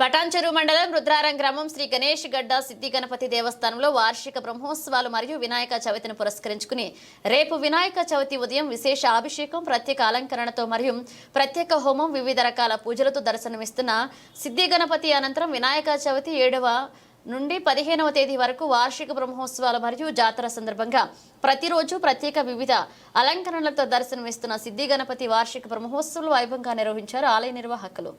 పటాన్చెరు మండలం రుద్రారం గ్రామం శ్రీ గణేష్ గడ్డ సిద్ధి గణపతి దేవస్థానంలో వార్షిక బ్రహ్మోత్సవాలు మరియు వినాయక చవితిని పురస్కరించుకుని రేపు వినాయక చవితి ఉదయం విశేష అభిషేకం, ప్రత్యేక అలంకరణతో మరియు ప్రత్యేక హోమం, వివిధ రకాల పూజలతో దర్శనమిస్తున్న సిద్ధి గణపతి అనంతరం వినాయక చవితి 7వ నుండి 15వ తేదీ వరకు వార్షిక బ్రహ్మోత్సవాలు మరియు జాతర సందర్భంగా ప్రతిరోజు ప్రత్యేక వివిధ అలంకరణలతో దర్శనమిస్తున్న సిద్ధి గణపతి వార్షిక బ్రహ్మోత్సవాలు వైభవంగా నిర్వహించారు ఆలయ నిర్వాహకులు.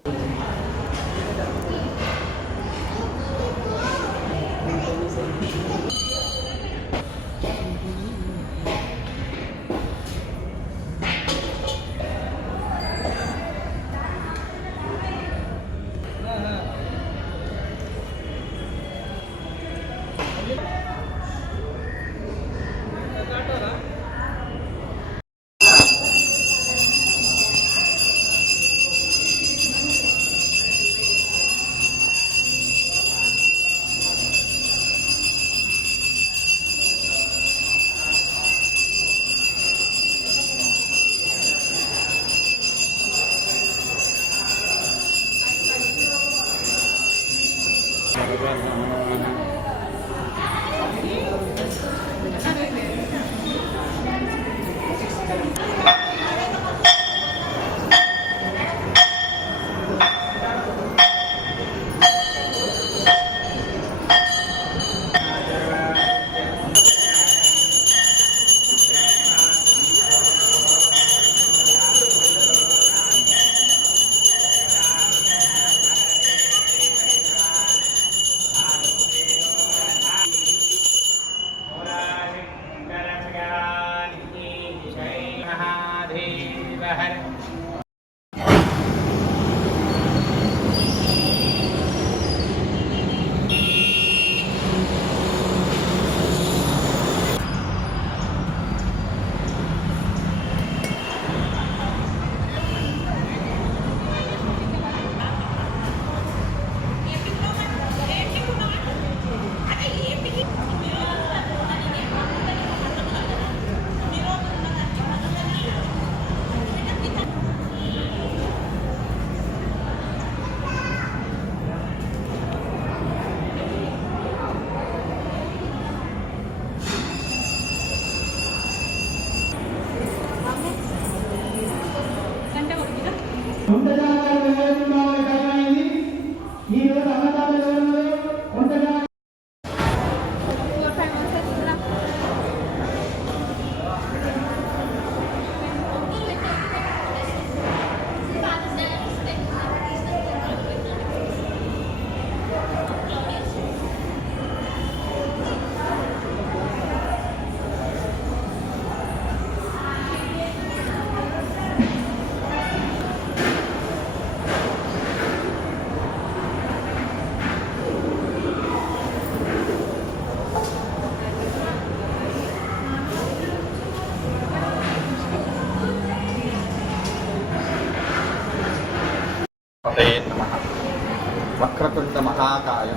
వక్రతుండ మహాకాయ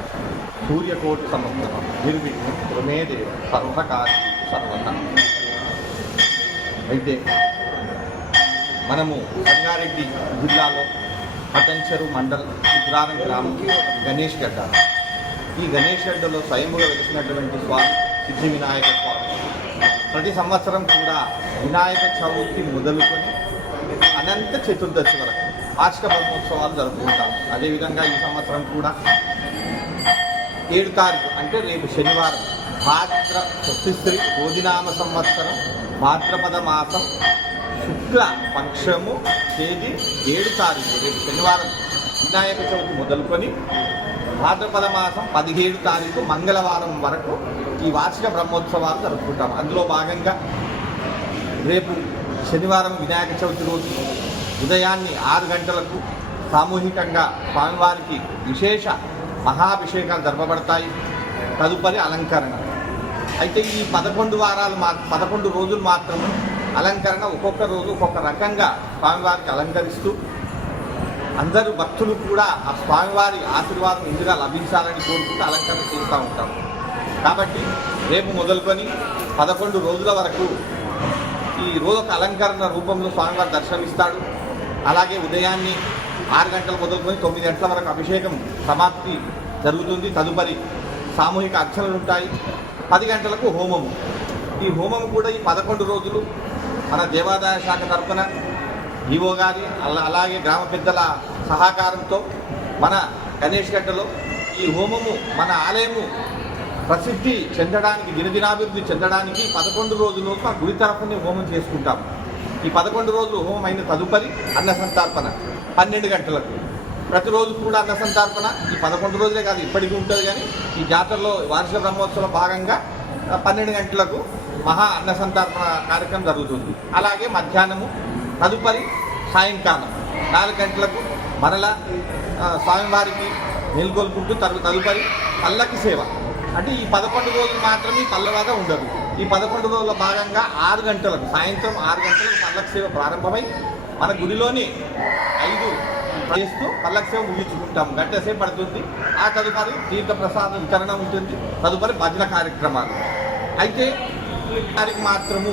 సూర్యకోటి సమస్తమం నిర్విఘ్నం త్వమే దేవ సర్వకార్య సర్వత. అయితే మనము సంగారెడ్డి జిల్లాలో పటంచెరు మండల్ రుద్రారం గ్రామం గణేష్ గడ్డ. ఈ గణేష్ గడ్డలో స్వయంగా వెలిసినటువంటి స్వామి సిద్ధి వినాయక స్వామి. ప్రతి సంవత్సరం కూడా వినాయక చవితి మొదలుకొని అనంత చతుర్దశి వరకు వార్షిక బ్రహ్మోత్సవాలు జరుపుకుంటాం. అదేవిధంగా ఈ సంవత్సరం కూడా 7 తారీఖు అంటే రేపు శనివారం భాద్ర స్వస్తిశ్రీ భోజనామ సంవత్సరం భాద్రపద మాసం శుక్ల పక్షము తేదీ 7 తారీఖు రేపు శనివారం వినాయక చవితి మొదలుకొని భాద్రపద మాసం 17 తారీఖు మంగళవారం వరకు ఈ వార్షిక బ్రహ్మోత్సవాలు జరుపుకుంటాం. అందులో భాగంగా రేపు శనివారం వినాయక చవితి రోజు ఉదయాన్నే 6 గంటలకు సామూహికంగా స్వామివారికి విశేష మహాభిషేకాలు జరపబడతాయి. తదుపరి అలంకరణ. అయితే ఈ 11 రోజులు మాత్రమే అలంకరణ. ఒక్కొక్క రోజు ఒక్కొక్క రకంగా స్వామివారికి అలంకరిస్తూ అందరూ భక్తులు కూడా ఆ స్వామివారి ఆశీర్వాదం ఇందుగా లభించాలని కోరుకుంటూ అలంకరణ చేస్తూ ఉంటాం. కాబట్టి రేపు మొదలుకొని 11 రోజుల వరకు ఈ రోజొక అలంకరణ రూపంలో స్వామివారి దర్శనమిస్తాడు. అలాగే ఉదయాన్నే 6 గంటలు మొదలుకొని 9 గంటల వరకు అభిషేకం సమాప్తి జరుగుతుంది. తదుపరి సామూహిక అర్చనలు ఉంటాయి. 10 గంటలకు హోమము. ఈ హోమము కూడా ఈ 11 రోజులు మన దేవాదాయ శాఖ తరఫున ఈవో గారి అలాగే గ్రామ పెద్దల సహకారంతో మన గణేష్ గడ్డలో ఈ హోమము మన ఆలయము ప్రసిద్ధి చెందడానికి, దినదినాభివృద్ధి చెందడానికి 11 రోజులు మా గుడి తరఫునే హోమం చేసుకుంటాము. ఈ 11 రోజులు హోమం అయిన తదుపరి అన్న సంతర్పణ 12 గంటలకు. ప్రతిరోజు కూడా అన్న సంతర్పణ ఈ 11 రోజులే కాదు, ఇప్పటికీ ఉంటుంది. కానీ ఈ జాతరలో వార్షిక బ్రహ్మోత్సవం భాగంగా 12 గంటలకు మహా అన్న సంతర్పణ కార్యక్రమం జరుగుతుంది. అలాగే మధ్యాహ్నము, తదుపరి సాయంకాలం 4 గంటలకు మరలా స్వామివారికి మేల్కొల్పుకుంటూ తదుపరి పల్లకి సేవ. అంటే ఈ 11 రోజులు మాత్రమే పల్లవాద ఉండదు. ఈ 11 రోజుల భాగంగా 6 గంటలకు, సాయంత్రం 6 గంటలకు పల్లకి సేవ ప్రారంభమై మన గుడిలోని 5 చేస్తూ పల్లకి సేవ ముగించుకుంటాం. గంట సేపు పడుతుంది. ఆ తదుపరి తీర్థ ప్రసాద వితరణ ఉంటుంది. తదుపరి భజన కార్యక్రమాలు. అయితే వారికి మాత్రము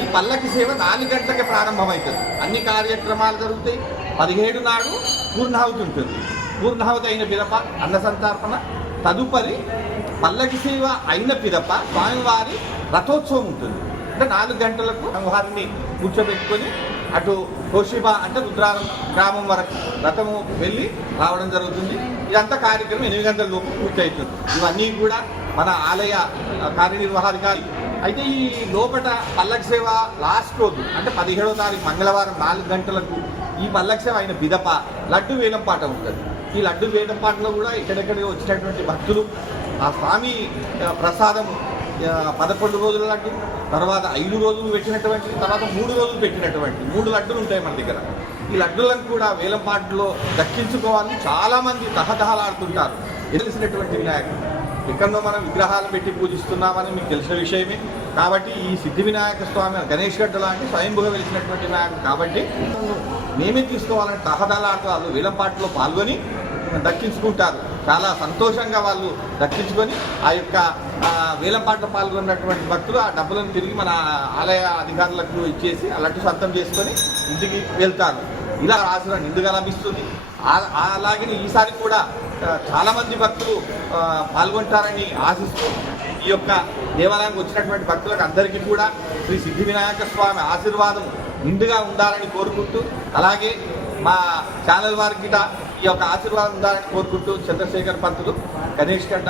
ఈ పల్లకి సేవ 4 గంటలకే ప్రారంభమవుతుంది. అన్ని కార్యక్రమాలు జరుగుతాయి. 17 నాడు పూర్ణాహుతి ఉంటుంది. పూర్ణాహుతి అయిన పిదప అన్న సంతర్పణ, తదుపరి పల్లకి సేవ అయిన పిదప స్వామివారి రథోత్సవం ఉంటుంది. అంటే 4 గంటలకు స్వామివారిని కూర్చోబెట్టుకొని అటు తోషిబా అంటే రుద్రారం గ్రామం వరకు రథము వెళ్ళి రావడం జరుగుతుంది. ఇదంతా కార్యక్రమం 8 గంటల లోపు పూర్తి అవుతుంది. ఇవన్నీ కూడా మన ఆలయ కార్యనిర్వహణాధికారి. అయితే ఈ లోపల పల్లకి సేవ లాస్ట్ రోజు అంటే 17వ తారీఖు మంగళవారం 4 గంటలకు ఈ పల్లకి సేవ అయిన బిదప లడ్డు వేలంపాట ఉంటుంది. ఈ లడ్డు వేలంపాటలో కూడా ఎక్కడెక్కడ వచ్చినటువంటి భక్తులు ఆ స్వామి ప్రసాదం 11 రోజుల లడ్డు, తర్వాత 5 రోజులు పెట్టినటువంటి, తర్వాత 3 రోజులు పెట్టినటువంటి 3 లడ్డులు ఉంటాయి మన దగ్గర. ఈ లడ్డులను కూడా వేలంపాటలో దక్కించుకోవాలని చాలామంది తహతహలాడుతుంటారు. తెలిసినటువంటి వినాయకుడు ఎక్కడో మనం విగ్రహాలు పెట్టి పూజిస్తున్నామని మీకు తెలిసిన విషయమే. కాబట్టి ఈ సిద్ధి వినాయక స్వామి గణేష్ గడ్డ లాంటి స్వయంభుగా వెలిసినటువంటి వినాయకుడు కాబట్టి మేమే తీసుకోవాలని తహతహలాడుతూ వాళ్ళు వేలంపాటలో పాల్గొని దక్కించుకుంటారు. చాలా సంతోషంగా వాళ్ళు దక్కించుకొని ఆ యొక్క వేలంపాటలో పాల్గొన్నటువంటి భక్తులు ఆ డబ్బులను తిరిగి మన ఆలయ అధికారులకు ఇచ్చేసి ఆ లడ్డు సొంతం చేసుకొని ఇంటికి వెళ్తారు. ఇలా ఆశీర్వాదం నిండుగా లభిస్తుంది. అలాగే ఈసారి కూడా చాలామంది భక్తులు పాల్గొంటారని ఆశిస్తూ ఈ యొక్క దేవాలయానికి వచ్చినటువంటి భక్తులకు అందరికీ కూడా శ్రీ సిద్ధి వినాయక స్వామి ఆశీర్వాదం నిండుగా ఉండాలని కోరుకుంటూ, అలాగే మా ఛానల్ వారికి ఈ యొక్క ఆశీర్వాదం ఉండాలని కోరుకుంటూ చంద్రశేఖర్ పంతులు, గణేష్ గడ్డ.